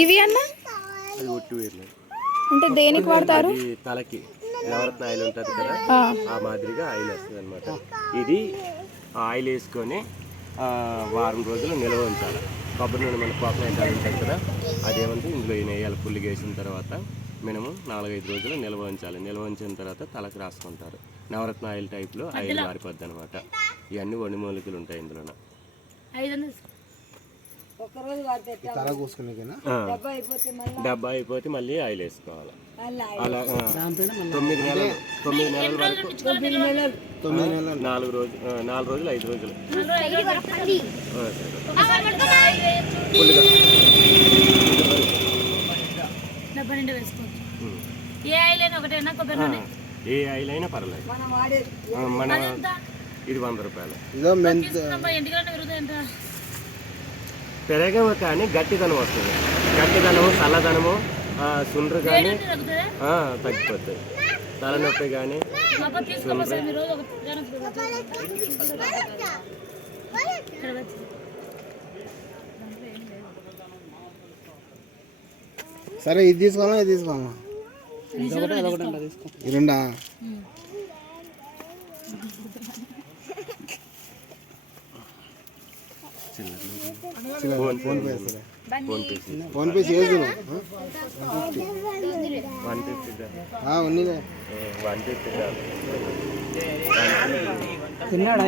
ఇవి అన్న అంటే దేనికి వాడతారు? తలకి నవరత్న ఆయిల్ ఉంటుంది కదా, ఆ మాదిరిగా ఆయిల్ వస్తుంది అనమాట. ఇది ఆయిల్ వేసుకొని వారం రోజులు నిల్వ ఉంచాలి. కొబ్బరి నూనె మన కోకోనట్ ఆయిల్ ఉంటుంది కదా, అదేమంటే ఇందులో వేయాలి. పుల్లిగా వేసిన తర్వాత మినిమం 4-5 రోజులు నిల్వ ఉంచాలి. నిల్వ ఉంచిన తర్వాత తలకు రాసుకుంటారు. నవరత్న ఆయిల్ టైప్లో ఆయిల్ మారిపోద్ది అనమాట. ఇవన్నీ వడి మూలికలు ఉంటాయి ఇందులో. డబ్బా అయిపోతే మళ్ళీ ఆయిల్ వేసుకోవాలి. అలా 9 నెలలు వరకు 4 రోజులు 5 రోజులు ఏ ఆయిల్ అయినా పర్లేదు. మన ఇది 100 రూపాయలు. పెరగవు కానీ గట్టిదనం వస్తుంది. గట్టిదనము, చల్లదనము, సుండ్రు కానీ తగ్గిపోతాయి. తలనొప్పి కానీ సరే. ఇది తీసుకోవాలా ఇది తీసుకోవాలా? ఈ రెండా? ఫోన్ పే చేసి తిన్నాడు.